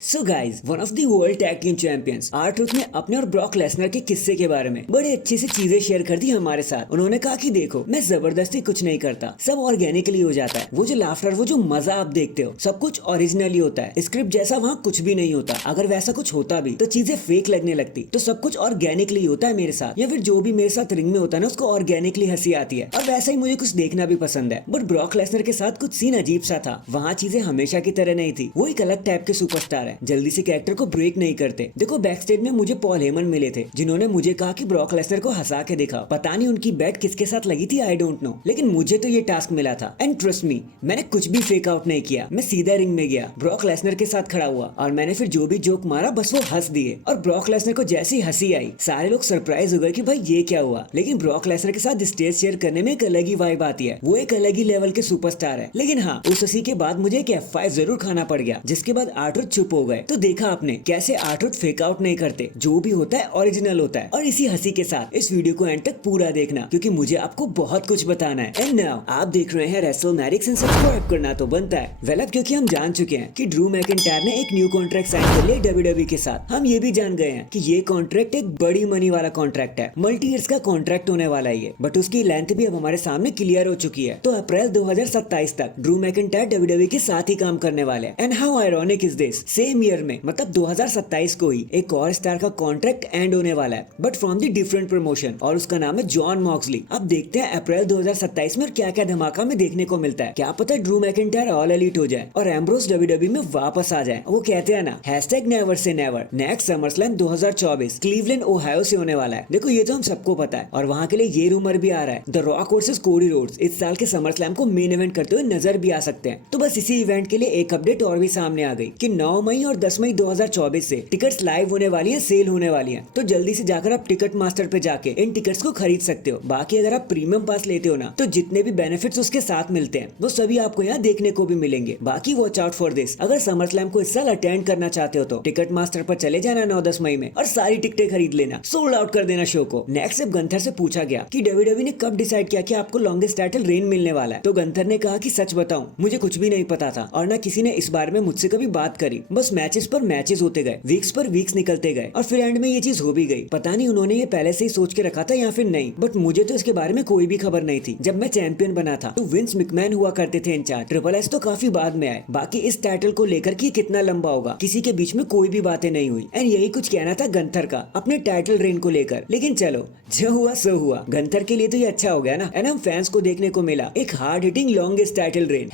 So guys one of the world tag team champions R-Truth ने अपने और Brock Lesnar के किस्से के बारे में बड़े अच्छे से चीजें शेयर कर दी हमारे साथ। उन्होंने कहा कि देखो, मैं जबरदस्ती कुछ नहीं करता, सब ऑर्गेनिकली हो जाता है। वो जो लाफ्टर, वो जो मजा आप देखते हो, सब कुछ ओरिजिनली होता है। स्क्रिप्ट जैसा वहाँ कुछ भी नहीं होता। अगर वैसा कुछ होता भी तो चीजें फेक लगने लगती। तो सब कुछ ऑर्गेनिकली होता है मेरे साथ, या फिर जो भी मेरे साथ रिंग में होता है ना, उसको ऑर्गेनिकली हंसी आती है। और वैसा ही मुझे कुछ देखना भी पसंद है। बट ब्रॉक लेसनर के साथ कुछ सीन अजीब सा था। वहाँ चीजें हमेशा की तरह नहीं थी। वो एक अलग टाइप के सुपरस्टार है, जल्दी से कैरेक्टर को ब्रेक नहीं करते। देखो, बैक स्टेज में मुझे पॉल हेमन मिले थे, जिन्होंने मुझे कहा कि ब्रॉक लेसनर को हंसा के दिखा। पता नहीं उनकी बैट किसके साथ लगी थी, आई डोंट नो, लेकिन मुझे तो ये टास्क मिला था। एंड ट्रस्ट मी, मैंने कुछ भी फेक आउट नहीं किया। मैं सीधा रिंग में गया, ब्रॉक लेसनर के साथ खड़ा हुआ और मैंने फिर जो भी जोक मारा बस वो हंस दिए। और ब्रॉक लेसनर को जैसी हंसी आई, सारे लोग सरप्राइज हो गए कि भाई ये क्या हुआ। लेकिन ब्रॉक लेसनर के साथ स्टेज शेयर करने में एक अलग ही वाइब आती है। वो एक अलग ही लेवल के सुपरस्टार है। लेकिन हाँ, उस हंसी के बाद मुझे एक F5 जरूर खाना पड़ गया, जिसके बाद R-Truth चुप हो गए। तो देखा आपने कैसे R-Truth फेक आउट नहीं करते, जो भी होता है ओरिजिनल होता है। और इसी हंसी के साथ इस वीडियो को एंड तक पूरा देखना, क्योंकि मुझे आपको बहुत कुछ बताना है। एंड नाउ आप देख रहे हैं रेसलमैनिक्स, एंड सब्सक्राइब करना तो बनता है। वेल, अब क्योंकि हम जान चुके हैं कि ड्रू मैकिंटायर ने एक न्यू कॉन्ट्रैक्ट साइन कर लिया WWE के साथ, हम ये भी जान गए हैं कि ये कॉन्ट्रैक्ट एक बड़ी मनी वाला कॉन्ट्रैक्ट है। मल्टी ईयर्स का कॉन्ट्रैक्ट होने वाला है ये, बट उसकी लेंथ भी अब हमारे सामने क्लियर हो चुकी है। तो अप्रैल 2027 तक ड्रू मैकिंटायर WWE के साथ ही काम करने वाले हैं। And how ironic is this, same year में, मतलब 2027 को ही एक और स्टार का कॉन्ट्रैक्ट एंड होने वाला है, but from the different promotion, और उसका नाम है जॉन मॉक्सली। अब देखते हैं अप्रैल 2027 में और क्या क्या धमाका में देखने को मिलता है। क्या पता ड्रू मैकिंटायर ऑल एलीट हो जाए और एम्ब्रोस WWE में वापस आ जाए। वो कहते हैं ना, #never say never. Next SummerSlam 2024 Cleveland Ohio से होने वाला है। देखो, ये तो हम सबको पता है, और वहाँ के लिए ये रूमर भी आ रहा है, the rock versus Cody Rhodes इस साल के समरस्लैम को मेन इवेंट करते हुए नजर भी आ सकते हैं। तो बस इसी इवेंट के लिए एक अपडेट और भी सामने आ गई कि 9 मई और 10 मई 2024 से टिकट्स लाइव होने वाली है, सेल होने वाली है। तो जल्दी से जाकर आप टिकट मास्टर पे जाके इन टिकट्स को खरीद सकते हो। बाकी अगर आप प्रीमियम पास लेते हो ना, तो जितने भी बेनिफिट्स उसके साथ मिलते हैं वो सभी आपको यहाँ देखने को भी मिलेंगे। बाकी वॉच आउट फॉर दिस, अगर समरस्लैम को इस साल अटेंड करना चाहते हो तो टिकट मास्टर पर चले जाना 9-10 मई में और सारी टिकटें खरीद लेना, सोल्ड आउट कर देना शो को। नेक्स्ट जब गंथर से पूछा गया कि WWE ने कब डिसाइड किया कि आपको लॉन्गेस्ट टाइटल रेन मिलने वाला है, तो गंथर ने कहा कि सच बताऊं, मुझे कुछ भी नहीं पता था और ना किसी ने इस बारे में मुझसे कभी बात करी। बस मैचेस पर मैचेस होते गए, वीक्स पर वीक्स निकलते गए और फिर एंड में ये चीज हो भी गई। पता नहीं उन्होंने ये पहले से ही सोच के रखा था या फिर नहीं, बट मुझे तो इसके बारे में कोई भी खबर नहीं थी। जब मैं चैंपियन बना था तो विंस मैकमैन हुआ करते थे इंचार्ज, ट्रिपल एच तो काफी बाद में आए। बाकी इस टाइटल को लेकर कि कितना लंबा होगा, किसी के बीच में कोई भी बातें नहीं हुई। एंड यही कुछ कहना था गंथर का अपने टाइटल रेन को लेकर। लेकिन चलो, जो हुआ सो हुआ। गंथर के लिए तो ये अच्छा हो गया ना। एंड हम फैंस को देखने को मिला एक hard hitting longest title rain.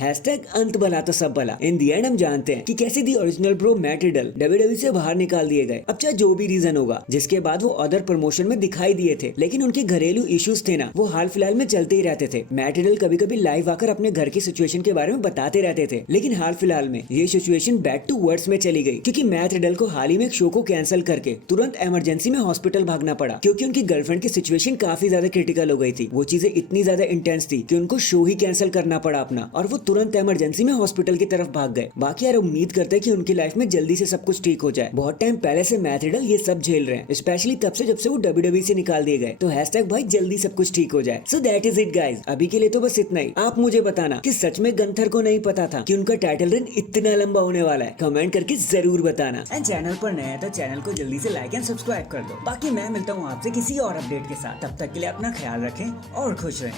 #अंत भला तो सब भला। इन दी एंड हम जानते हैं कि कैसे the original bro Matt Riddle WWE से बाहर निकाल दिए गए। अब चाहे जो भी रीजन होगा, जिसके बाद वो अदर प्रमोशन में दिखाई दिए थे, लेकिन उनके घरेलू इश्यूज थे ना, वो हाल फिलहाल में चलते ही रहते थे। मैट रिडल कभी कभी लाइव आकर अपने घर की सिचुएशन के बारे में बताते रहते थे, लेकिन हाल फिलहाल में ये सिचुएशन बैक टू वर्ड्स में चली गई, क्योंकि मैट रिडल को हाल ही में एक शो को कैंसिल करके तुरंत इमरजेंसी में हॉस्पिटल भागना पड़ा, क्योंकि उनकी गर्लफ्रेंड की सिचुएशन काफी ज्यादा क्रिटिकल हो गई थी। वो चीजें इतनी ज्यादा इंटेंस थी कि उनको शो ही कैंसिल करना पड़ा अपना, और वो तुरंत इमरजेंसी में हॉस्पिटल की तरफ भाग गए। बाकी यार, उम्मीद करते हैं कि उनकी लाइफ में जल्दी से सब कुछ ठीक हो जाए। बहुत टाइम पहले से मैट रिडल ये सब झेल रहे हैं, स्पेशली तब से जब से वो WWE से निकाल दिए गए। तो भाई जल्दी सब कुछ ठीक हो जाए। So that is it guys, अभी के लिए तो बस इतना ही। आप मुझे बताना कि सच में गंथर को नहीं पता था कि उनका टाइटल रेन इतना लंबा होने वाला है। कमेंट करके जरूर बताना। एंड चैनल पर नया है तो चैनल को जल्दी से लाइक एंड सब्सक्राइब कर दो। बाकी मैं मिलता हूँ आपसे किसी और अपडेट के साथ। तब तक के लिए अपना ख्याल रखें और खुश रहें।